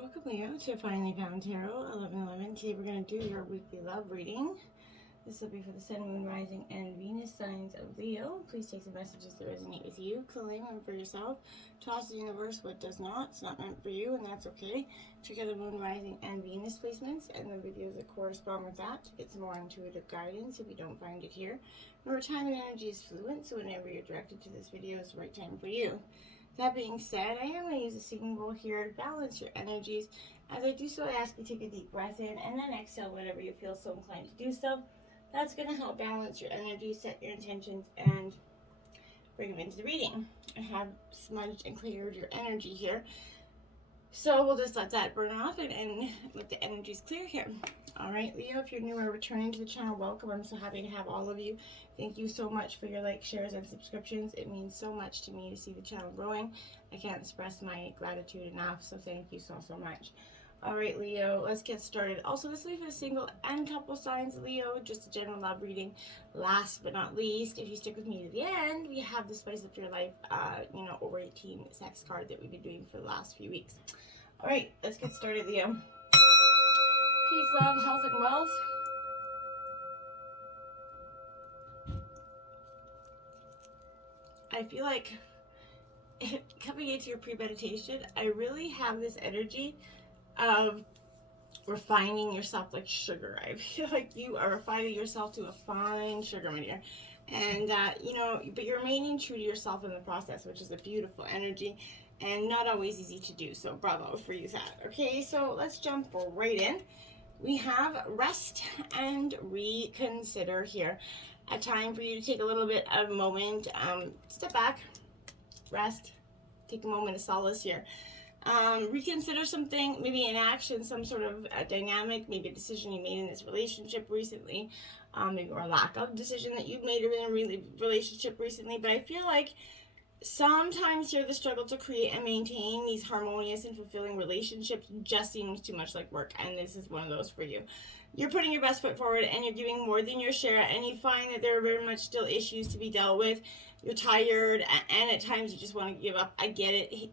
Welcome, Leo, to Finally Found Tarot 1111. Today we're going to do your weekly love reading. This will be for the Sun, Moon, Rising, and Venus signs of Leo. Please take some messages that resonate with you. Claim them for yourself. Toss the universe what does not. It's not meant for you, and that's okay. Check out the Moon, Rising, and Venus placements and the videos that correspond with that to get some more intuitive guidance if you don't find it here. Remember, time and energy is fluent, so whenever you're directed to this video is the right time for you. That being said, I am going to use a singing bowl here to balance your energies. As I do so, I ask you to take a deep breath in and then exhale whenever you feel so inclined to do so. That's going to help balance your energy, set your intentions, and bring them into the reading. I have smudged and cleared your energy here. So we'll just let that burn off and let the energies clear here. All right, Leo, if you're new or returning to the channel, welcome. I'm so happy to have all of you. Thank you so much for your likes, shares, and subscriptions. It means so much to me to see the channel growing. I can't express my gratitude enough, so thank you so much. All right, Leo, let's get started. Also, this will be for the single and couple signs, Leo, just a general love reading. Last but not least, if you stick with me to the end, we have the Spice Up Your Life, over 18 sex card that we've been doing for the last few weeks. All right, let's get started, Leo. Peace, love, health, and wealth. I feel like coming into your pre-meditation, I really have this energy of refining yourself like sugar. I feel like you are refining yourself to a fine sugar, my dear. And, but you're remaining true to yourself in the process, which is a beautiful energy and not always easy to do. So bravo for you that. Okay, so let's jump right in. We have rest and reconsider here. A time for you to take a little bit of a moment, step back, rest, take a moment of solace here. Reconsider something, maybe an action, some sort of a dynamic, maybe a decision you made in this relationship recently, maybe or a lack of decision that you've made in a relationship recently. But I feel like sometimes here the struggle to create and maintain these harmonious and fulfilling relationships just seems too much like work, and this is one of those for you. You're putting your best foot forward and you're giving more than your share, and you find that there are very much still issues to be dealt with. You're tired, and at times you just want to give up. I get it,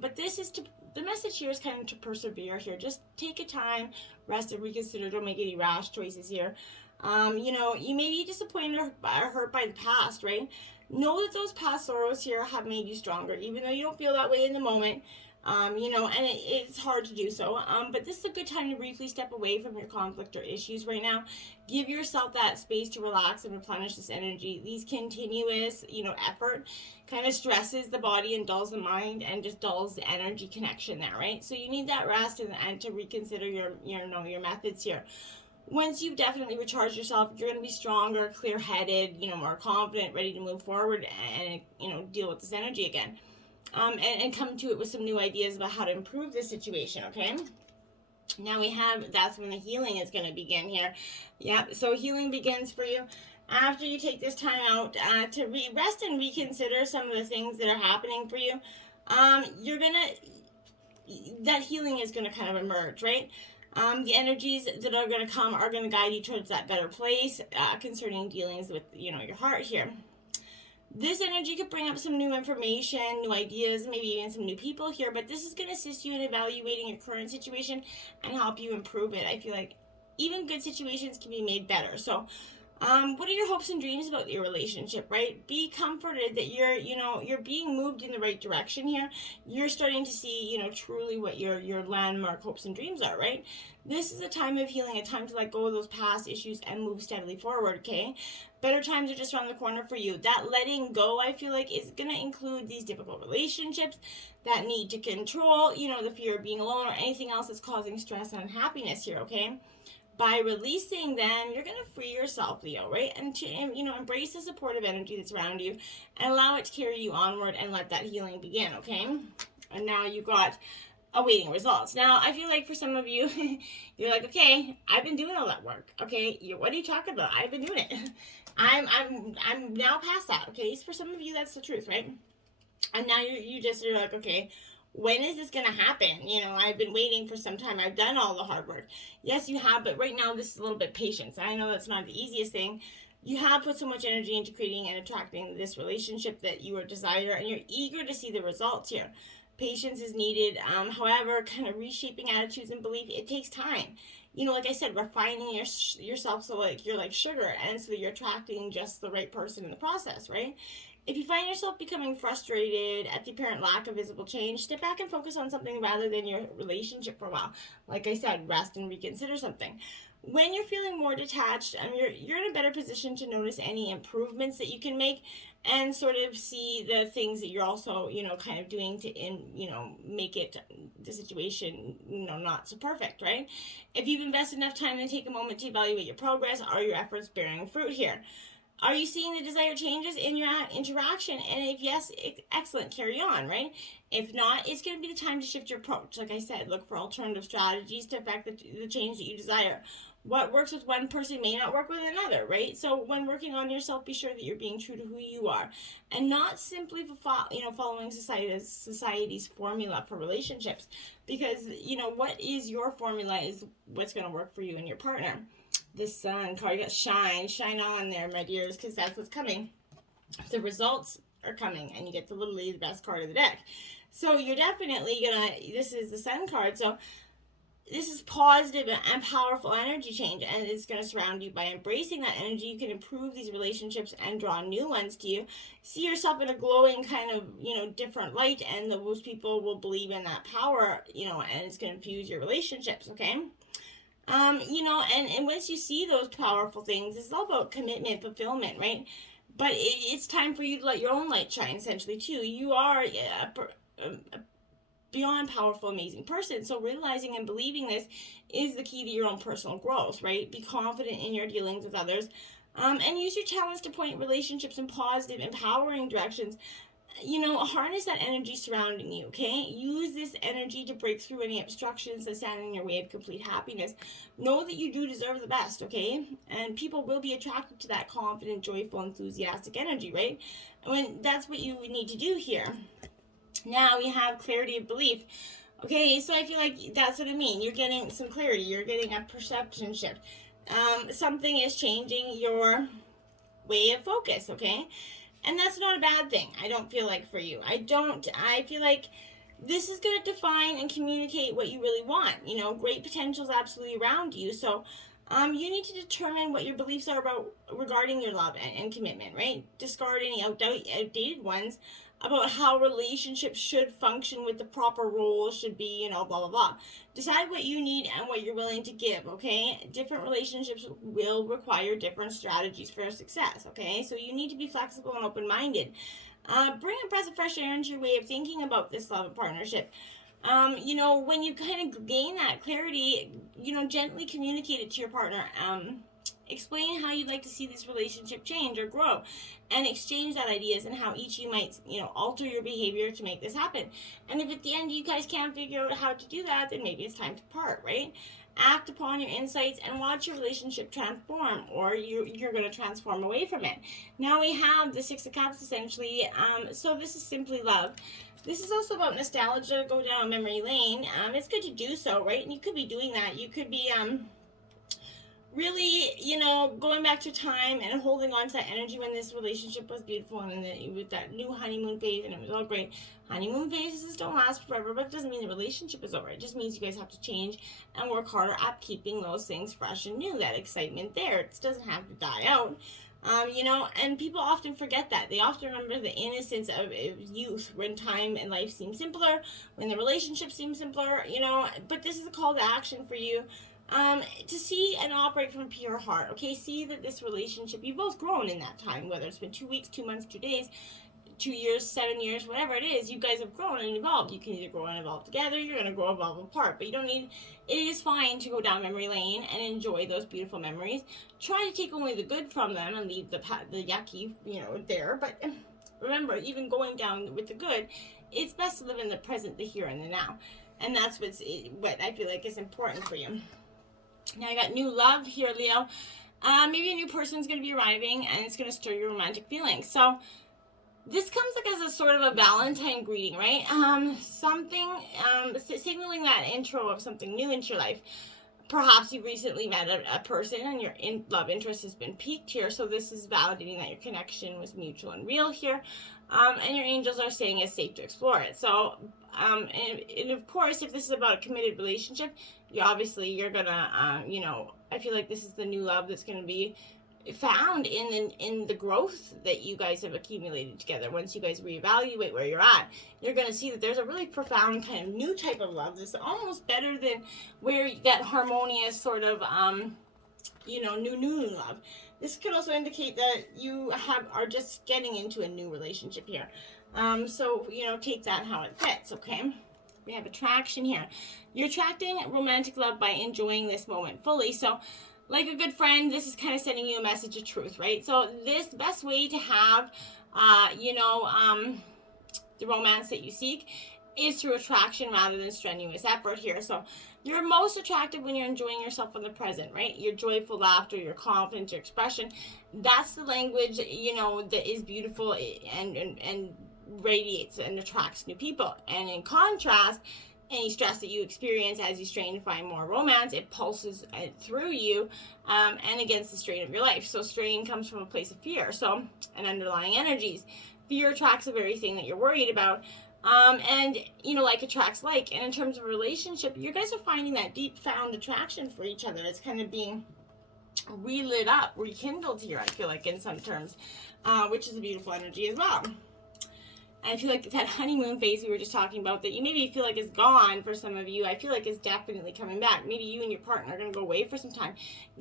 but this is the message here is kind of to persevere here. Just take a time, rest, and reconsider. Don't make any rash choices here. You may be disappointed or hurt by the past, right? Know that those past sorrows here have made you stronger, even though you don't feel that way in the moment. And it's hard to do so. But this is a good time to briefly step away from your conflict or issues right now. Give yourself that space to relax and replenish this energy. These continuous, effort kind of stresses the body and dulls the mind and just dulls the energy connection there, right? So you need that rest and to reconsider your methods here. Once you've definitely recharged yourself, you're going to be stronger, clear-headed, more confident, ready to move forward and, deal with this energy again. And come to it with some new ideas about how to improve this situation, okay? Now that's when the healing is going to begin here. Yep, so healing begins for you after you take this time out to rest and reconsider some of the things that are happening for you. That healing is going to kind of emerge, right? The energies that are going to come are going to guide you towards that better place concerning dealings with, your heart here. This energy could bring up some new information, new ideas, maybe even some new people here, but this is going to assist you in evaluating your current situation and help you improve it. I feel like even good situations can be made better. So, what are your hopes and dreams about your relationship, right? Be comforted that you're being moved in the right direction here. You're starting to see, truly what your landmark hopes and dreams are, right? This is a time of healing, a time to let go of those past issues and move steadily forward, okay? Better times are just around the corner for you. That letting go, I feel like, is going to include these difficult relationships, that need to control, the fear of being alone or anything else that's causing stress and unhappiness here, okay? By releasing them, you're going to free yourself, Leo, right? And to, embrace the supportive energy that's around you and allow it to carry you onward and let that healing begin, okay? And now you got awaiting results. Now, I feel like for some of you, you're like, okay, I've been doing all that work, okay? What are you talking about? I've been doing it. I'm now past that, okay? So for some of you, that's the truth, right? And now you're like, okay, when is this going to happen? I've been waiting for some time. I've done all the hard work. Yes, you have, but right now this is a little bit patience. I know that's not the easiest thing. You have put so much energy into creating and attracting this relationship that you desire, and you're eager to see the results here. Patience is needed. However, kind of reshaping attitudes and belief, it takes time. Like I said, refining yourself so like you're like sugar, and so you're attracting just the right person in the process, right? If you find yourself becoming frustrated at the apparent lack of visible change, step back and focus on something rather than your relationship for a while. Like I said, rest and reconsider something. When you're feeling more detached, you're in a better position to notice any improvements that you can make, and sort of see the things that you're also, kind of doing to, make it, the situation, not so perfect, right? If you've invested enough time to take a moment to evaluate your progress, are your efforts bearing fruit here? Are you seeing the desired changes in your interaction? And if yes, excellent, carry on, right? If not, it's going to be the time to shift your approach. Like I said, look for alternative strategies to affect the change that you desire. What works with one person may not work with another, right? So when working on yourself, be sure that you're being true to who you are, and not simply following society's formula for relationships. Because, what is your formula is what's going to work for you and your partner. The Sun card, you got shine on there, my dears, because that's what's coming. The results are coming, and you get the literally the best card of the deck. So you're definitely this is the Sun card, so this is positive and powerful energy change, and it's going to surround you. By embracing that energy, you can improve these relationships and draw new ones to you. See yourself in a glowing kind of, different light, and those people will believe in that power, and it's going to infuse your relationships, okay? And once you see those powerful things, it's all about commitment, fulfillment, right? But it's time for you to let your own light shine, essentially, too. You are a beyond powerful, amazing person. So realizing and believing this is the key to your own personal growth, right? Be confident in your dealings with others, and use your talents to point relationships in positive, empowering directions. Harness that energy surrounding you, okay? Use this energy to break through any obstructions that stand in your way of complete happiness. Know that you do deserve the best, okay? And people will be attracted to that confident, joyful, enthusiastic energy, right? That's what you need to do here. Now we have clarity of belief. Okay, so I feel like that's what I mean. You're getting some clarity. You're getting a perception shift. Something is changing your way of focus, okay? And that's not a bad thing, I don't feel like, for you. I feel like this is going to define and communicate what you really want. Great potential is absolutely around you. So you need to determine what your beliefs are about regarding your love and commitment, right? Discard any outdated ones about how relationships should function, with the proper roles should be, blah, blah, blah. Decide what you need and what you're willing to give, okay? Different relationships will require different strategies for success, okay? So you need to be flexible and open-minded. Bring a breath of fresh air into your way of thinking about this love and partnership. When you kind of gain that clarity, gently communicate it to your partner. Explain how you'd like to see this relationship change or grow, and exchange that ideas and how each you might, alter your behavior to make this happen. And if at the end you guys can't figure out how to do that, then maybe it's time to part, right? Act upon your insights and watch your relationship transform, or you're going to transform away from it. Now we have the Six of Cups, essentially. So this is simply love. This is also about nostalgia, go down memory lane. It's good to do so, right? And you could be doing that. You could be really, going back to time and holding on to that energy when this relationship was beautiful, and then with that new honeymoon phase, and it was all great. Honeymoon phases don't last forever, but it doesn't mean the relationship is over. It just means you guys have to change and work harder at keeping those things fresh and new, that excitement there. It doesn't have to die out. And people often forget that. They often remember the innocence of youth, when time and life seem simpler, when the relationship seems simpler, but this is a call to action for you. To see and operate from a pure heart, okay? See that this relationship, you've both grown in that time, whether it's been 2 weeks, 2 months, 2 days, 2 years, 7 years, whatever it is, you guys have grown and evolved. You can either grow and evolve together, you're going to grow and evolve apart, but you don't need, it is fine to go down memory lane and enjoy those beautiful memories. Try to take only the good from them and leave the yucky, there, but remember, even going down with the good, it's best to live in the present, the here and the now, and that's what I feel like is important for you. Now I got new love here, Leo. Maybe a new person's going to be arriving, and it's going to stir your romantic feelings. So this comes like as a sort of a Valentine greeting, right? Something signaling that intro of something new into your life. Perhaps you've recently met a person, and your love interest has been piqued here. So this is validating that your connection was mutual and real here. And your angels are saying it's safe to explore it. So And of course, if this is about a committed relationship, you're gonna, I feel like this is the new love that's gonna be found in the growth that you guys have accumulated together. Once you guys reevaluate where you're at, you're going to see that there's a really profound kind of new type of love that's almost better than where that harmonious sort of new love. This could also indicate that you are just getting into a new relationship here. So take that how it fits. Okay, we have attraction here. You're attracting romantic love by enjoying this moment fully. So like a good friend, this is kind of sending you a message of truth, right? So the best way to have, the romance that you seek is through attraction rather than strenuous effort here. So you're most attractive when you're enjoying yourself in the present, right? Your joyful laughter, your confidence, your expression. That's the language, that is beautiful and radiates and attracts new people. And in contrast, any stress that you experience as you strain to find more romance, it pulses through you and against the strain of your life. So strain comes from a place of fear, and underlying energies. Fear attracts the very thing that you're worried about. And like attracts like. And in terms of a relationship, you guys are finding that deep found attraction for each other. It's kind of being relit up, rekindled here, I feel like, in some terms, which is a beautiful energy as well. I feel like that honeymoon phase we were just talking about that you maybe feel like is gone for some of you, I feel like is definitely coming back. Maybe you and your partner are going to go away for some time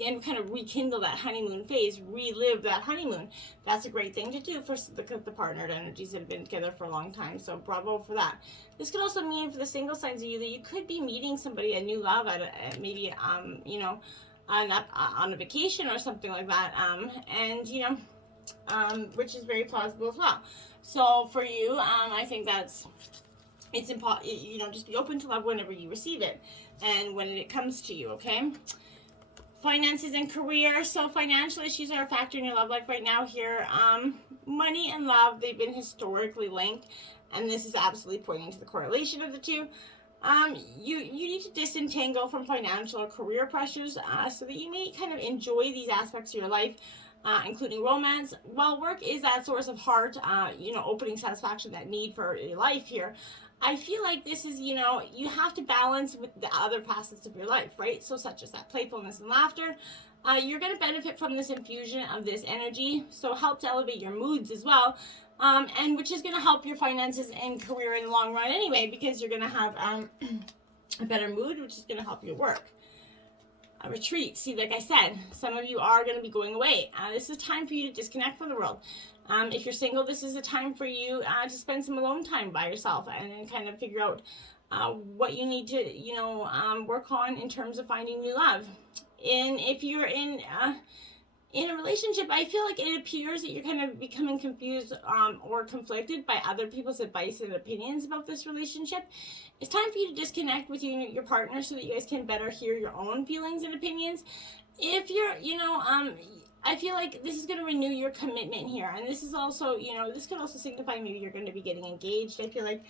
and kind of rekindle that honeymoon phase, relive that honeymoon. That's a great thing to do for the partnered energies that have been together for a long time. So bravo for that. This could also mean for the single signs of you that you could be meeting somebody, a new love, at maybe, on a vacation or something like that. Which is very plausible as well. So for you, I think it's important, just be open to love whenever you receive it and when it comes to you, okay? Finances and career. So financial issues are a factor in your love life right now here. Money and love, they've been historically linked, and this is absolutely pointing to the correlation of the two. You need to disentangle from financial or career pressures so that you may kind of enjoy these aspects of your life, including romance. While work is that source of heart, opening satisfaction, that need for your life here, I feel like this is, you have to balance with the other facets of your life, right? So such as that playfulness and laughter. You're going to benefit from this infusion of this energy, so help to elevate your moods as well, and which is going to help your finances and career in the long run anyway, because you're going to have a better mood, which is going to help your work. A retreat. See, like I said, some of you are going to be going away. This is a time for you to disconnect from the world. If you're single, this is a time for you to spend some alone time by yourself and then kind of figure out what you need to, work on in terms of finding new love. And if you're in a relationship, I feel like it appears that you're kind of becoming confused or conflicted by other people's advice and opinions about this relationship. It's time for you to disconnect with you and your partner so that you guys can better hear your own feelings and opinions. If you're, I feel like this is going to renew your commitment here. And this is also, this could also signify maybe you're going to be getting engaged. I feel like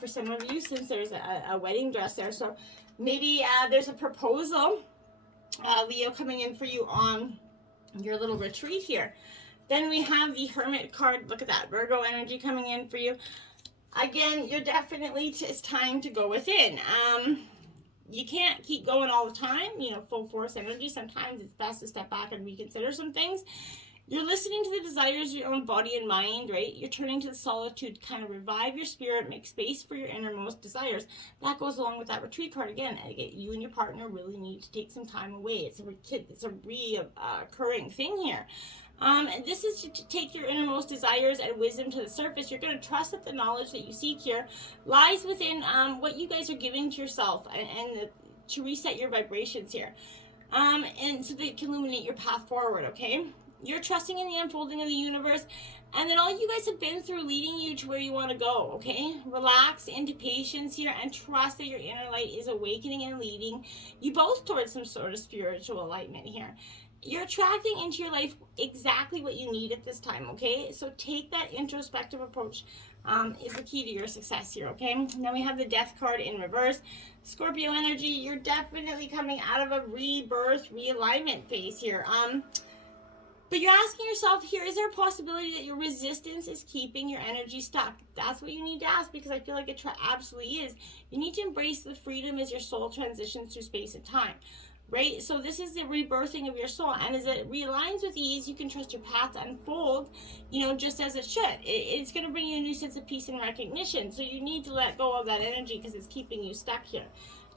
for some of you, since there's a wedding dress there. So maybe there's a proposal, Leo, coming in for you on your little retreat here. Then we have the Hermit card. Look at that, Virgo energy coming in for you. Again, you're definitely, it's time to go within. You can't keep going all the time, full force energy. Sometimes it's best to step back and reconsider some things. You're listening to the desires of your own body and mind, right? You're turning to the solitude to kind of revive your spirit, make space for your innermost desires. That goes along with that retreat card again. You and your partner really need to take some time away. It's a reoccurring thing here. And this is to take your innermost desires and wisdom to the surface. You're going to trust that the knowledge that you seek here lies within what you guys are giving to yourself and to reset your vibrations here. And so that it can illuminate your path forward, okay? You're trusting in the unfolding of the universe, and then all you guys have been through leading you to where you want to go, okay? Relax into patience here and trust that your inner light is awakening and leading you both towards some sort of spiritual enlightenment here. You're attracting into your life exactly what you need at this time, okay? So take that introspective approach is the key to your success here, okay? Now we have the Death card in reverse. Scorpio energy, you're definitely coming out of a rebirth, realignment phase here. But you're asking yourself here, is there a possibility that your resistance is keeping your energy stuck? That's what you need to ask, because I feel like it absolutely is. You need to embrace the freedom as your soul transitions through space and time, right? So this is the rebirthing of your soul, and as it realigns with ease, you can trust your path to unfold, just as it should. It's going to bring you a new sense of peace and recognition. So you need to let go of that energy because it's keeping you stuck here.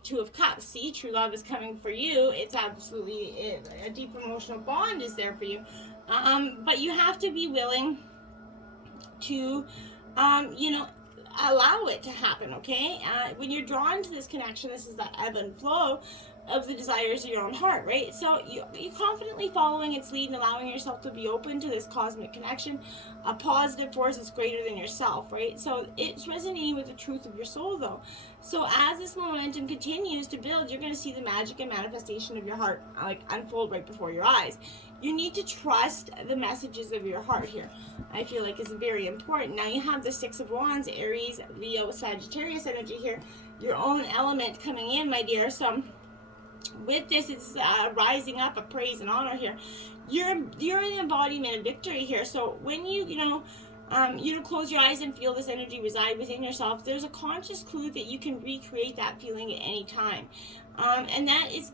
Two of Cups. See, true love is coming for you. It's absolutely a deep emotional bond is there for you. But you have to be willing to, allow it to happen, okay? When you're drawn to this connection, this is that ebb and flow of the desires of your own heart, right? So you're confidently following its lead and allowing yourself to be open to this cosmic connection. A positive force is greater than yourself, right? So it's resonating with the truth of your soul, though. So as this momentum continues to build, you're going to see the magic and manifestation of your heart unfold right before your eyes. You need to trust the messages of your heart here. I feel like is very important. Now you have the Six of Wands, Aries, Leo, Sagittarius energy here. Your own element coming in, my dear. So with this, it's rising up of praise and honor here. You're an embodiment of victory here. So when you close your eyes and feel this energy reside within yourself, there's a conscious clue that you can recreate that feeling at any time. And that is,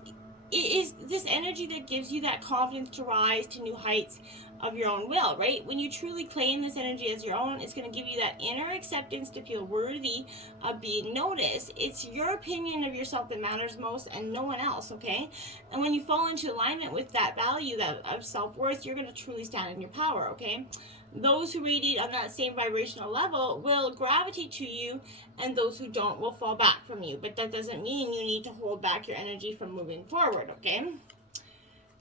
it is this energy that gives you that confidence to rise to new heights of your own will, right? When you truly claim this energy as your own, it's going to give you that inner acceptance to feel worthy of being noticed. It's your opinion of yourself that matters most and no one else, okay? And when you fall into alignment with that value of self-worth, you're going to truly stand in your power, okay? Those who radiate on that same vibrational level will gravitate to you, and those who don't will fall back from you. But that doesn't mean you need to hold back your energy from moving forward, okay?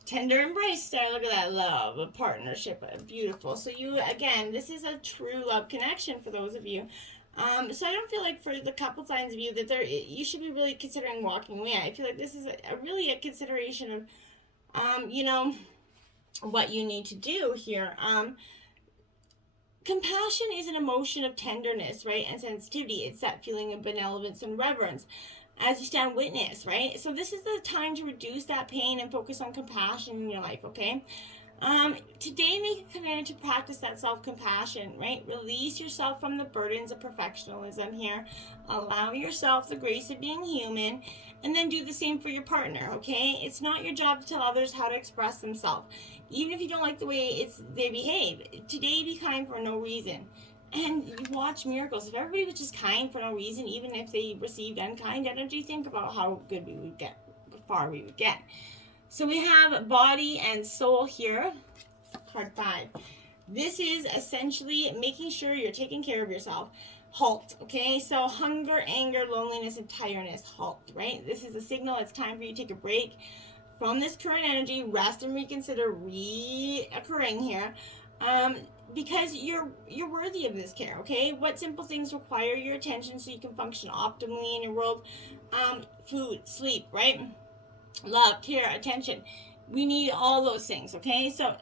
Tender embrace there. Look at that love, a partnership, beautiful. So you, again, this is a true love connection for those of you. So I don't feel like for the couple signs of you that you should be really considering walking away. I feel like this is really a consideration of, what you need to do here. Compassion is an emotion of tenderness, right, and sensitivity. It's that feeling of benevolence and reverence as you stand witness, right? So this is the time to reduce that pain and focus on compassion in your life, okay? Today, make a commitment to practice that self-compassion, right? Release yourself from the burdens of perfectionism here. Allow yourself the grace of being human, and then do the same for your partner, okay? It's not your job to tell others how to express themselves, even if you don't like the way they behave. Today, be kind for no reason. And you watch miracles. If everybody was just kind for no reason, even if they received unkind energy, think about how good we would get, how far we would get. So we have body and soul here. Card 5. This is essentially making sure you're taking care of yourself. Halt, okay? So hunger, anger, loneliness, and tiredness, halt, right? This is a signal. It's time for you to take a break from this current energy. Rest and reconsider reoccurring here. Because you're worthy of this care, okay? What simple things require your attention so you can function optimally in your world? Food, sleep, right? Love, care, attention. We need all those things, okay? So,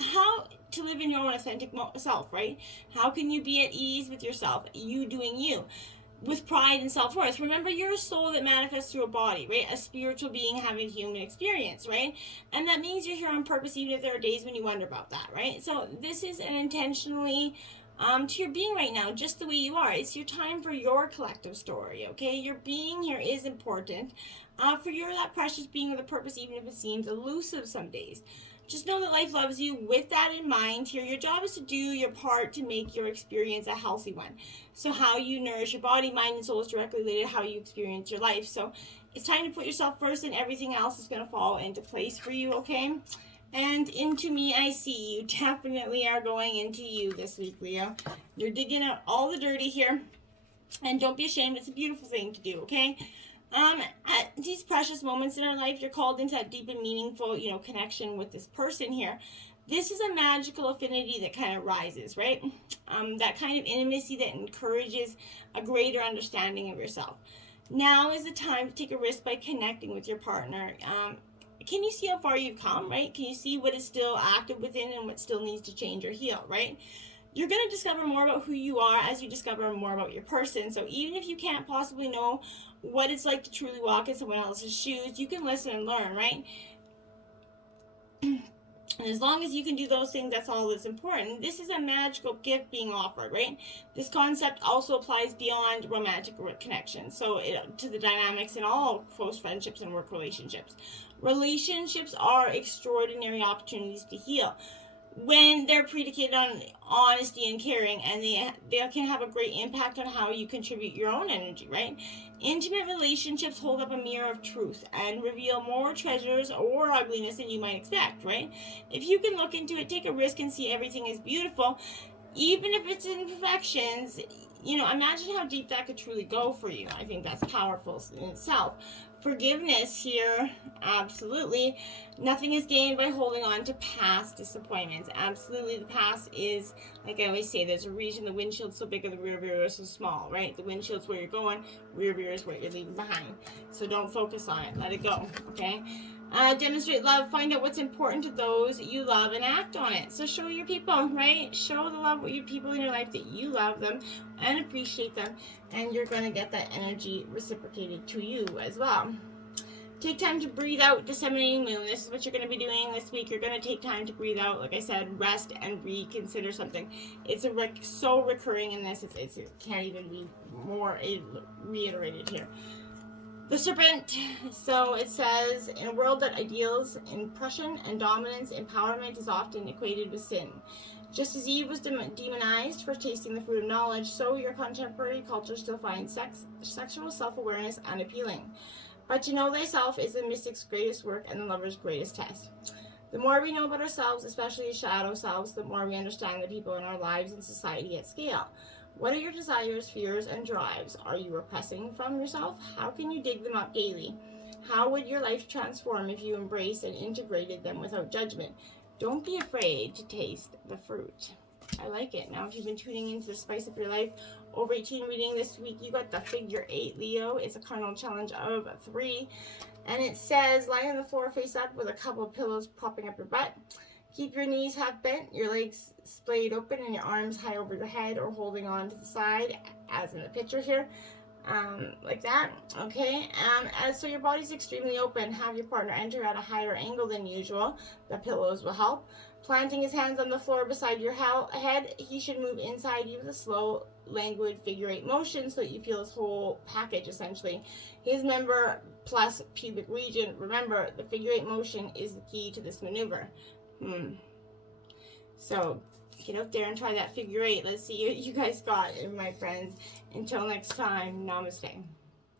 how to live in your own authentic self, right? How can you be at ease with yourself? You doing you. With pride and self-worth. Remember, you're a soul that manifests through a body, right? A spiritual being having human experience, right? And that means you're here on purpose, even if there are days when you wonder about that, right? So this is an intentionally to your being right now, just the way you are. It's your time for your collective story, okay? Your being here is important. For you're that precious being with a purpose, even if it seems elusive some days. Just know that life loves you. With that in mind here, your job is to do your part to make your experience a healthy one. So how you nourish your body, mind, and soul is directly related to how you experience your life. So it's time to put yourself first, and everything else is going to fall into place for you, okay? And into me, I see you. Definitely are going into you this week, Leo. You're digging out all the dirty here. And don't be ashamed. It's a beautiful thing to do, okay? At these precious moments in our life, you're called into that deep and meaningful, connection with this person here. This is a magical affinity that kind of rises, right? That kind of intimacy that encourages a greater understanding of yourself. Now is the time to take a risk by connecting with your partner. Can you see how far you've come, right? Can you see what is still active within and what still needs to change or heal, right? You're going to discover more about who you are as you discover more about your person. So even if you can't possibly know what it's like to truly walk in someone else's shoes, you can listen and learn, right? And as long as you can do those things, that's all that's important. This is a magical gift being offered, right? This concept also applies beyond romantic connections. So to the dynamics in all close friendships and work relationships. Relationships are extraordinary opportunities to heal when they're predicated on honesty and caring, and they can have a great impact on how you contribute your own energy, right? Intimate relationships hold up a mirror of truth and reveal more treasures or ugliness than you might expect, right? If you can look into it, take a risk and see everything is beautiful, even if it's imperfections, imagine how deep that could truly go for you. I think that's powerful in itself. Forgiveness here, absolutely. Nothing is gained by holding on to past disappointments. Absolutely, the past is, like I always say, there's a reason the windshield's so big and the rear mirror is so small, right? The windshield's where you're going, rear mirror is what you're leaving behind. So don't focus on it. Let it go, okay? Demonstrate love. Find out what's important to those you love and act on it. So show your people, right? Show the love with your people in your life that you love them and appreciate them, and you're going to get that energy reciprocated to you as well. Take time to breathe out. Disseminating moon. This is what you're going to be doing this week. You're going to take time to breathe out. Like I said, rest and reconsider something. It's so recurring in this. It can't even be more reiterated here. The serpent. So it says, in a world that ideals oppression and dominance, empowerment is often equated with sin. Just as Eve was demonized for tasting the fruit of knowledge, so your contemporary culture still finds sexual self-awareness unappealing. But to know thyself is the mystic's greatest work and the lover's greatest test. The more we know about ourselves, especially shadow selves, the more we understand the people in our lives and society at scale. What are your desires, fears, and drives? Are you repressing from yourself? How can you dig them up daily? How would your life transform if you embraced and integrated them without judgment? Don't be afraid to taste the fruit. I like it. Now, if you've been tuning into the Spice of Your Life over 18 reading this week, you got the figure 8, Leo. It's a cardinal challenge of 3. And it says, lie on the floor face up with a couple of pillows propping up your butt. Keep your knees half bent, your legs splayed open, and your arms high over your head or holding on to the side, as in the picture here, like that, okay? So your body's extremely open. Have your partner enter at a higher angle than usual. The pillows will help. Planting his hands on the floor beside your head, he should move inside you with a slow, languid figure 8 motion so that you feel his whole package, essentially. His member plus pubic region. Remember, the figure 8 motion is the key to this maneuver. So get out there and try that figure 8. Let's see what you guys got, my friends. Until next time, namaste.